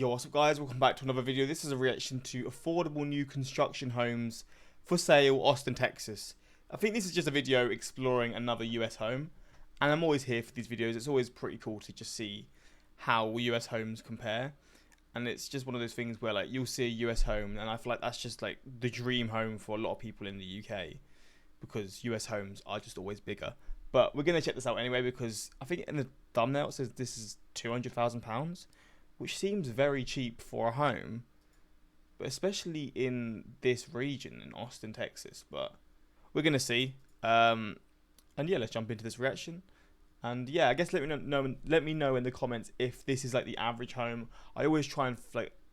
Yo, what's up guys, welcome back to another video. This is a reaction to affordable new construction homes for sale, Austin, Texas. I think this is just a video exploring another US home, and I'm always here for these videos. It's always pretty cool to just see how US homes compare, and it's just one of those things where like you'll see a US home and I feel like that's just like the dream home for a lot of people in the UK, because US homes are just always bigger. But we're going to check this out anyway, because I think in the thumbnail it says this is £200,000, which seems very cheap for a home, but especially in this region in Austin, Texas. But we're gonna see. And yeah, let's jump into this reaction. And yeah, I guess let me know in the comments if this is like the average home. I always try and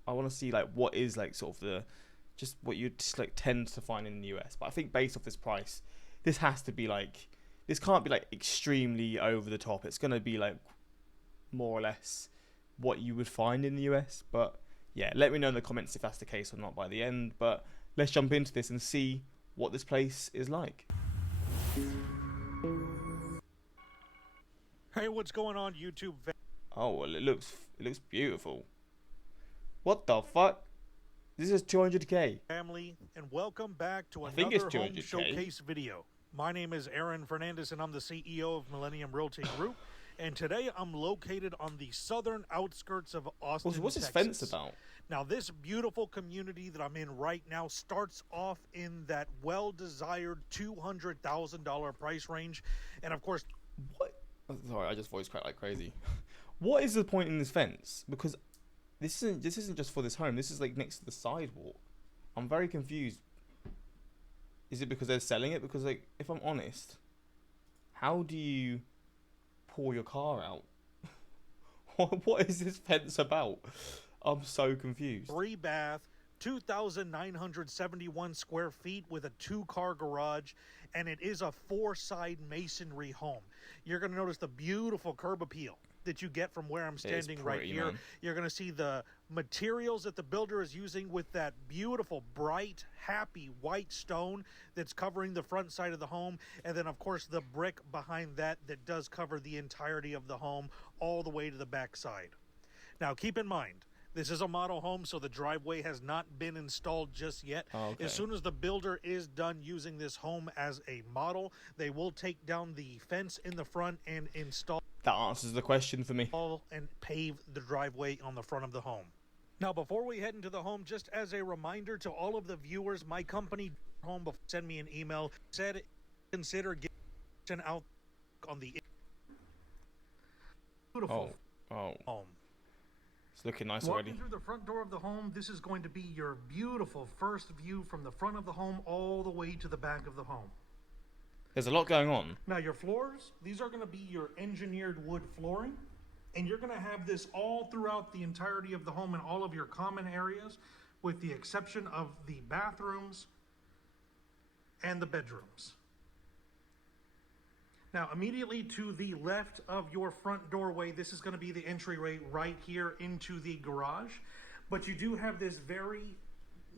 I want to see like what is like sort of the just what you just like tend to find in the US. But I think based off this price, this has to be like, this can't be like extremely over the top. It's gonna be like more or less what you would find in the US. But yeah, let me know in the comments if that's the case or not by the end. But let's jump into this and see what this place is like. Hey, what's going on, YouTube? Oh well, it looks beautiful. What the fuck? This is 200K. Family, and welcome back to I think it's another home 200K. showcase video. My name is Aaron Fernandez, and I'm the CEO of Millennium Realty Group. And today I'm located on the southern outskirts of Austin, What's this Texas. fence about? Now, this beautiful community that I'm in right now starts off in that well-desired $200,000 price range. And of course, What? Oh, sorry, I just voice cracked like crazy. What is the point in this fence? Because this isn't just for this home. This is like next to the sidewalk. I'm very confused. Is it because they're selling it? Because like, if I'm honest, how do you pour your car out? What is this fence about? I'm so confused. 3-bath, 2,971 square feet with a 2-car garage, and it is a 4-side masonry home. You're going to notice the beautiful curb appeal that you get from where I'm standing right here. Man. You're going to see the materials that the builder is using with that beautiful, bright, happy white stone that's covering the front side of the home. And then, of course, the brick behind that does cover the entirety of the home all the way to the back side. Now, keep in mind, this is a model home, so the driveway has not been installed just yet. Oh, okay. As soon as the builder is done using this home as a model, they will take down the fence in the front and install That answers the question for me. and pave the driveway on the front of the home. Now, before we head into the home, just as a reminder to all of the viewers, my company home send me an email, said consider getting out on the beautiful home. It's looking nice Walking already. through the front door of the home, this is going to be your beautiful first view from the front of the home all the way to the back of the home. There's a lot going on. Now, your floors, these are going to be your engineered wood flooring, and you're going to have this all throughout the entirety of the home in all of your common areas, with the exception of the bathrooms and the bedrooms. Now, immediately to the left of your front doorway, this is going to be the entryway right here into the garage. But you do have this very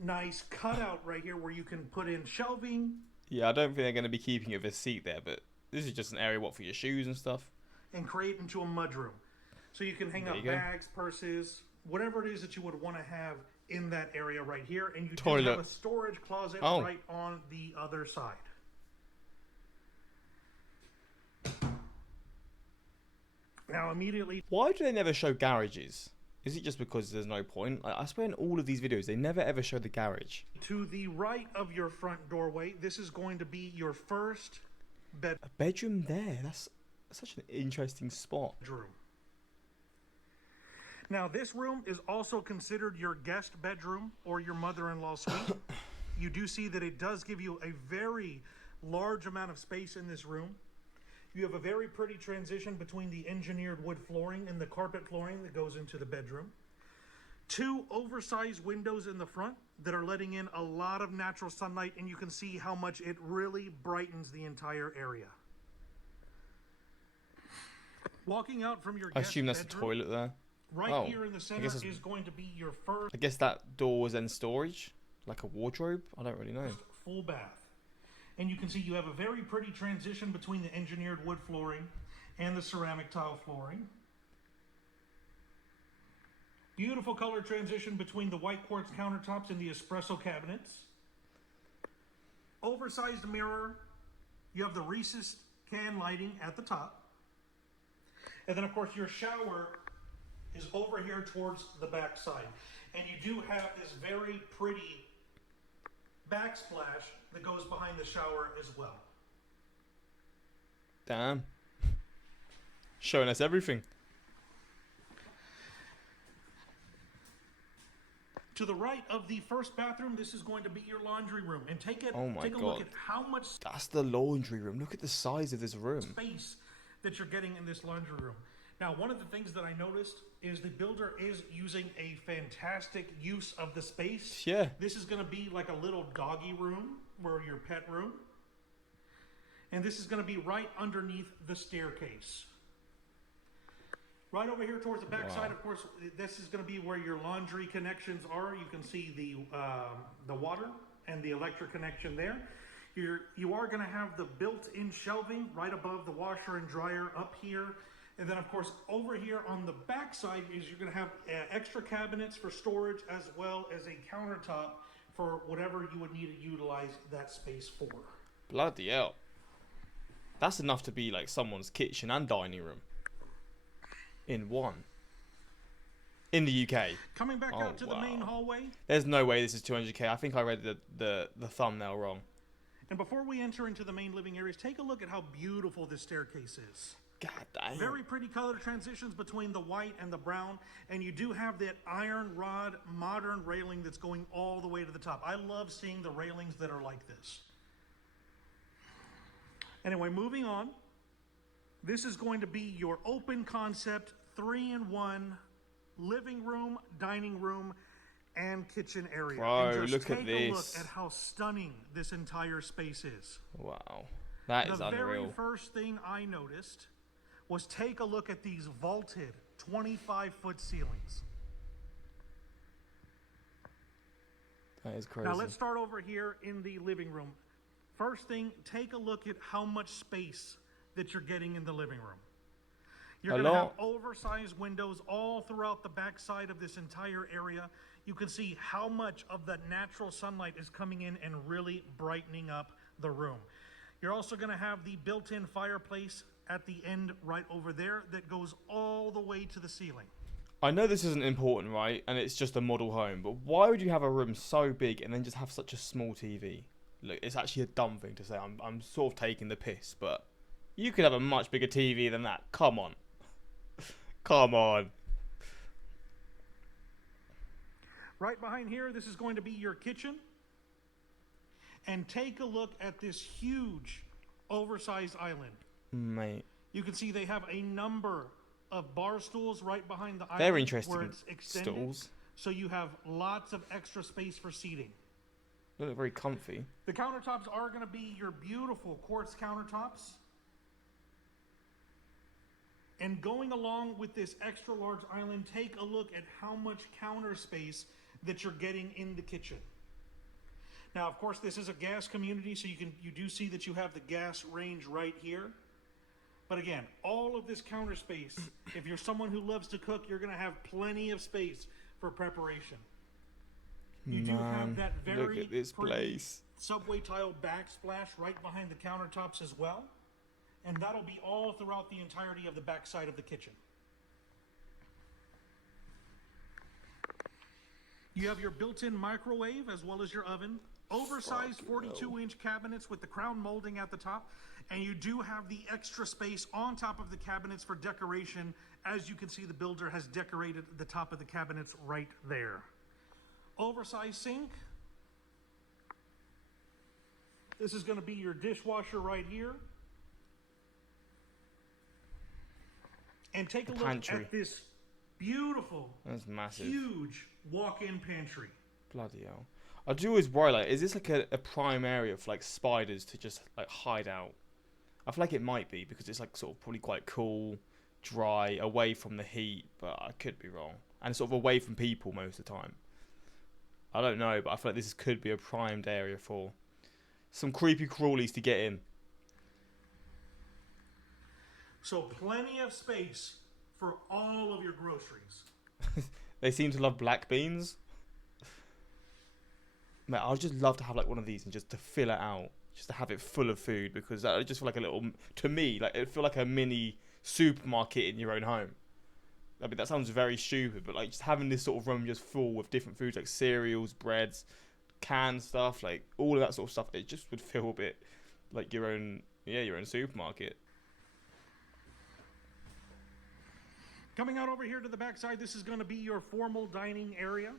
nice cutout right here where you can put in shelving. Yeah, I don't think they're going to be keeping it with a seat there, but this is just an area, what, for your shoes and stuff? And create into a mudroom. So you can hang up bags, purses, whatever it is that you would want to have in that area right here. And you do have a storage closet right on the other side. Now, immediately... Why do they never show garages? Is it just because there's no point? I swear in all of these videos, they never ever show the garage. To the right of your front doorway, this is going to be your first A bedroom there? That's such an interesting spot. bedroom. Now, this room is also considered your guest bedroom or your mother-in-law suite. You do see that it does give you a very large amount of space in this room. You have a very pretty transition between the engineered wood flooring and the carpet flooring that goes into the bedroom. 2 oversized windows in the front that are letting in a lot of natural sunlight, and you can see how much it really brightens the entire area. Walking out from your I assume that's the toilet there. Right here in the center is going to be your first... I guess that door was then storage? Like a wardrobe? I don't really know. Full bath. And you can see you have a very pretty transition between the engineered wood flooring and the ceramic tile flooring. Beautiful color transition between the white quartz countertops and the espresso cabinets. Oversized mirror. You have the Reese's can lighting at the top. And then, of course, your shower is over here towards the back side. And you do have this very pretty backsplash that goes behind the shower as well. Damn. Showing us everything. To the right of the first bathroom, this is going to be your laundry room. And take a look at how much That's the laundry room. Look at the size of this room. space that you're getting in this laundry room. Now, one of the things that I noticed is the builder is using a fantastic use of the space. Yeah. This is going to be like a little doggy room, or your pet room. And this is going to be right underneath the staircase. Right over here towards the back side, of course, this is going to be where your laundry connections are. You can see the water and the electric connection there. You are going to have the built-in shelving right above the washer and dryer up here. And then, of course, over here on the back side is you're going to have extra cabinets for storage, as well as a countertop for whatever you would need to utilize that space for. Bloody hell. That's enough to be like someone's kitchen and dining room in one. In the UK. Coming back out to the main hallway. There's no way this is 200k. I think I read the thumbnail wrong. And before we enter into the main living areas, take a look at how beautiful this staircase is. God damn. Very pretty color transitions between the white and the brown. And you do have that iron rod modern railing that's going all the way to the top. I love seeing the railings that are like this. Anyway, moving on. This is going to be your open concept 3-in-1 living room, dining room, and kitchen area. Bro, and just look at take a look this. at how stunning this entire space is. Wow. That is The very unreal. first thing I noticed was take a look at these vaulted 25-foot ceilings. That is crazy. Now let's start over here in the living room. First thing, take a look at how much space that you're getting in the living room. You're going to have oversized windows all throughout the back side of this entire area. You can see how much of the natural sunlight is coming in and really brightening up the room. You're also going to have the built-in fireplace at the end right over there that goes all the way to the ceiling. I know this isn't important, right? And it's just a model home, but why would you have a room so big and then just have such a small TV? Look, it's actually a dumb thing to say. I'm sort of taking the piss, but you could have a much bigger TV than that. Come on. Come on. Right behind here, this is going to be your kitchen. And take a look at this huge oversized island. Mate. You can see they have a number of bar stools right behind the island. They're interesting where it's extended, stools. So you have lots of extra space for seating. They look very comfy. The countertops are going to be your beautiful quartz countertops. And going along with this extra large island, take a look at how much counter space that you're getting in the kitchen. Now, of course, this is a gas community, so you do see that you have the gas range right here. But again, all of this counter space, if you're someone who loves to cook, you're going to have plenty of space for preparation. You do have that very look at this place. subway tile backsplash right behind the countertops as well. And that'll be all throughout the entirety of the backside of the kitchen. You have your built-in microwave as well as your oven. Oversized 42-inch cabinets with the crown molding at the top. And you do have the extra space on top of the cabinets for decoration. As you can see, the builder has decorated the top of the cabinets right there. Oversized sink. This is going to be your dishwasher right here. And take a look at this beautiful, that's massive, huge walk-in pantry. Bloody hell. I do always worry, like, is this like a prime area for like spiders to just like hide out? I feel like it might be because it's like sort of probably quite cool, dry, away from the heat, but I could be wrong. And sort of away from people most of the time. I don't know, but I feel like this could be a primed area for some creepy crawlies to get in. So plenty of space for all of your groceries. They seem to love black beans. Man, I'd just love to have like one of these and just to fill it out, just to have it full of food, because that would just feel like a little, to me, like it feel like a mini supermarket in your own home. I mean, that sounds very stupid, but like just having this sort of room just full with different foods like cereals, breads, canned stuff, like all of that sort of stuff, it just would feel a bit like your own, yeah, your own supermarket. Coming out over here to the backside, this is going to be your formal dining area.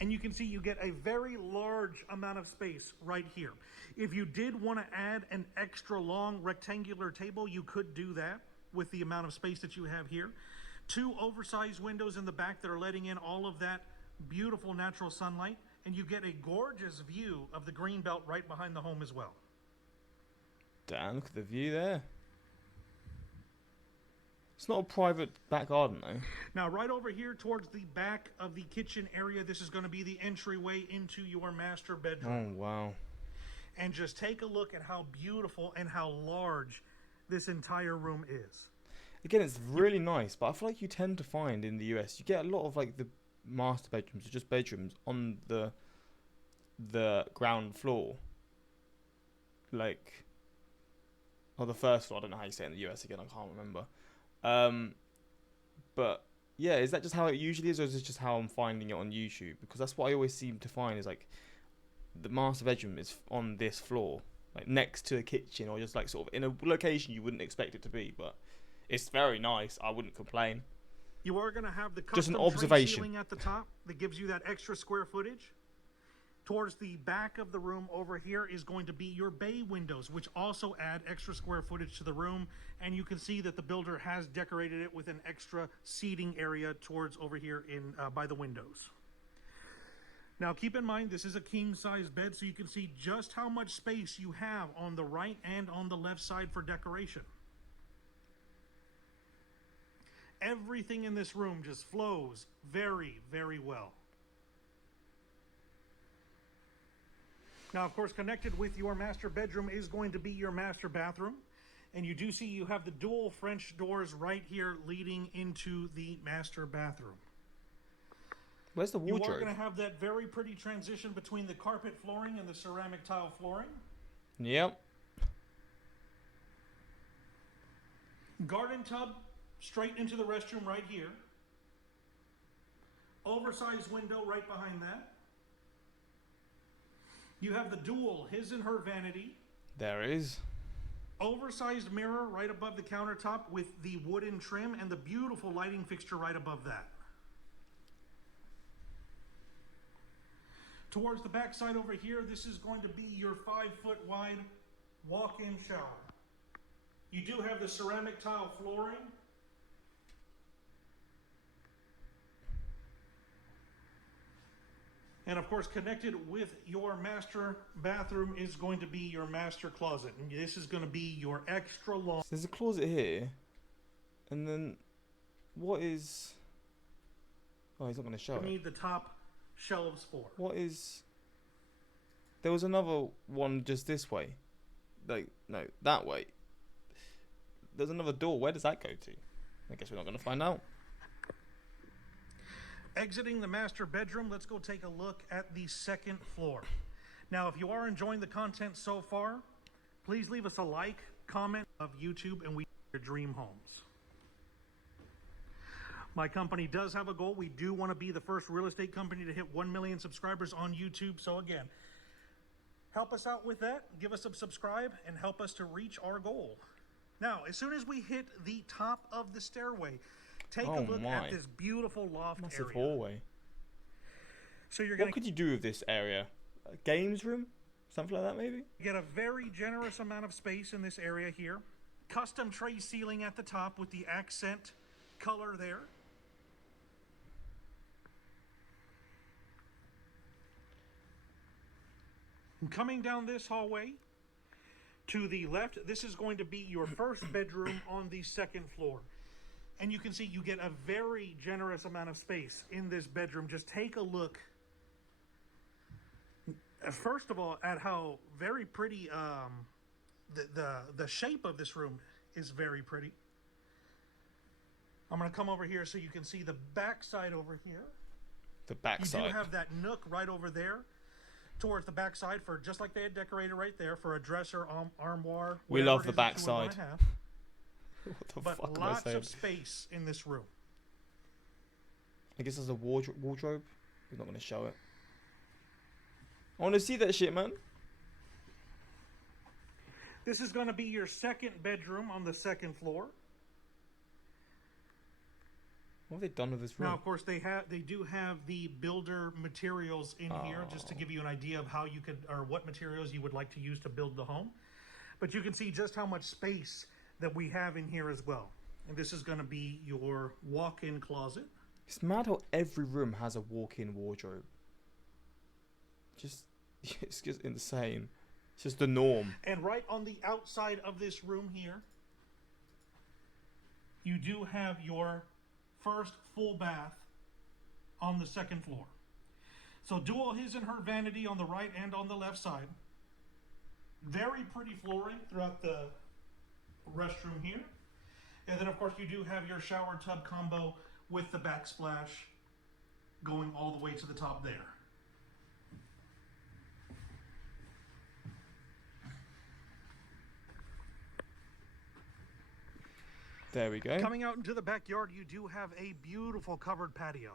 And you can see you get a very large amount of space right here. If you did want to add an extra long rectangular table, you could do that with the amount of space that you have here. 2 oversized windows in the back that are letting in all of that beautiful natural sunlight. And you get a gorgeous view of the green belt right behind the home as well. Damn, look at the view there. It's not a private back garden though. Now right over here towards the back of the kitchen area, this is going to be the entryway into your master bedroom. Oh wow. And just take a look at how beautiful and how large this entire room is. Again, it's really nice, but I feel like you tend to find in the US, you get a lot of like the master bedrooms or just bedrooms on the ground floor. Like, or the first floor, I don't know how you say it in the US again, I can't remember. But yeah, is that just how it usually is, or is this just how I'm finding it on YouTube? Because that's what I always seem to find is like the master bedroom is on this floor, like next to the kitchen, or just like sort of in a location you wouldn't expect it to be. But it's very nice. I wouldn't complain. You are going to have the Just custom an observation. tray ceiling at the top that gives you that extra square footage. Towards the back of the room over here is going to be your bay windows, which also add extra square footage to the room. And you can see that the builder has decorated it with an extra seating area towards over here in by the windows. Now keep in mind, this is a king size bed, so you can see just how much space you have on the right and on the left side for decoration. Everything in this room just flows very, very well. Now, of course, connected with your master bedroom is going to be your master bathroom. And you do see you have the dual French doors right here leading into the master bathroom. Where's the wardrobe? You are going to have that very pretty transition between the carpet flooring and the ceramic tile flooring. Yep. Garden tub straight into the restroom right here. Oversized window right behind that. You have the dual his and her vanity. There is. Oversized mirror right above the countertop with the wooden trim and the beautiful lighting fixture right above that. Towards the back side over here, this is going to be your 5-foot wide walk-in shower. You do have the ceramic tile flooring. And of course, connected with your master bathroom is going to be your master closet. And this is going to be your extra long. So there's a closet here. And then, what is... Oh, he's not going to show You it. need the top shelves for. What is... There was another one just this way. Like, no, that way. There's another door. Where does that go to? I guess we're not going to find out. Exiting the master bedroom, let's go take a look at the second floor. Now, if you are enjoying the content so far, please leave us a like, comment of YouTube, and we your dream homes. My company does have a goal. We do want to be the first real estate company to hit 1 million subscribers on YouTube. So again, help us out with that. Give us a subscribe and help us to reach our goal. Now, as soon as we hit the top of the stairway, take a look at this beautiful loft Massive area. hallway. So you're going What could you do with this area? A games room? Something like that, maybe? get a very generous amount of space in this area here. Custom tray ceiling at the top with the accent color there. And coming down this hallway to the left, this is going to be your first bedroom on the second floor. And you can see you get a very generous amount of space in this bedroom. Just take a look, first of all, at how very pretty the shape of this room is very pretty. I'm going to come over here so you can see the back side over here. The back You side. do have that nook right over there towards the back side for just like they had decorated right there for a dresser, armoire. We love the back side. What the but fuck am I lots saying? of space in this room. I guess there's a wardrobe. We're not going to show it. I want to see that shit, man. This is going to be your second bedroom on the second floor. What have they done with this room? Now, of course, they do have the builder materials in here, just to give you an idea of how you could, or what materials you would like to use to build the home. But you can see just how much space that we have in here as well. And this is going to be your walk-in closet. It's mad how every room has a walk-in wardrobe. It's just insane. It's just the norm. And right on the outside of this room here, you do have your first full bath on the second floor. So dual his and her vanity on the right and on the left side. Very pretty flooring throughout the restroom here. And then of course you do have your shower tub combo with the backsplash going all the way to the top there. There we go. Coming out into the backyard, you do have a beautiful covered patio.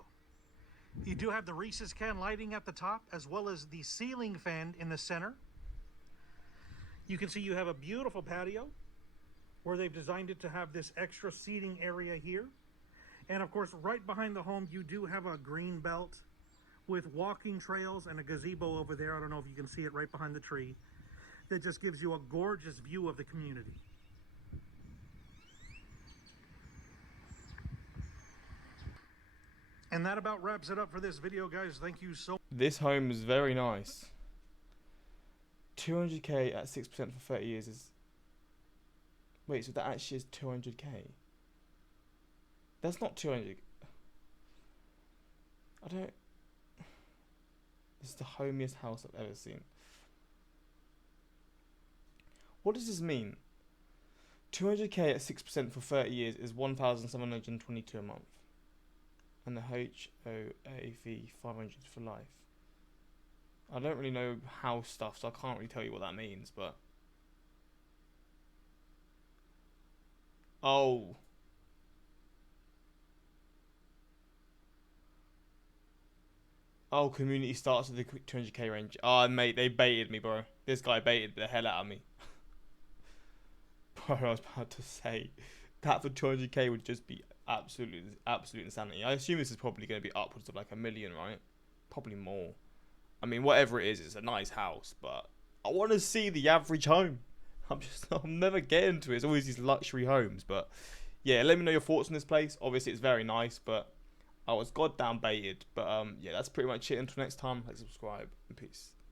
You do have the Reese's can lighting at the top, as well as the ceiling fan in the center. You can see you have a beautiful patio where they've designed it to have this extra seating area here. And of course, right behind the home, you do have a green belt with walking trails and a gazebo over there. I don't know if you can see it right behind the tree. That just gives you a gorgeous view of the community. And that about wraps it up for this video, guys. Thank you so much. This home is very nice. 200k at 6% for 30 years is... Wait, so that actually is 200k? That's not 200. I don't... This is the homiest house I've ever seen. What does this mean? 200k at 6% for 30 years is 1,722 a month. And the HOAV 500 for life. I don't really know house stuff, so I can't really tell you what that means, but... Oh. Oh, community starts at the 200k range. Oh, mate, they baited me, bro. This guy baited the hell out of me. Bro, I was about to say, that for 200k would just be absolute insanity. I assume this is probably going to be upwards of like $1 million, right? Probably more. I mean, whatever it is, it's a nice house, but I want to see the average home. I'm never getting to it. It's always these luxury homes, but yeah, let me know your thoughts on this place. Obviously, it's very nice, but I was goddamn baited. But yeah, that's pretty much it. Until next time, like, subscribe, and peace.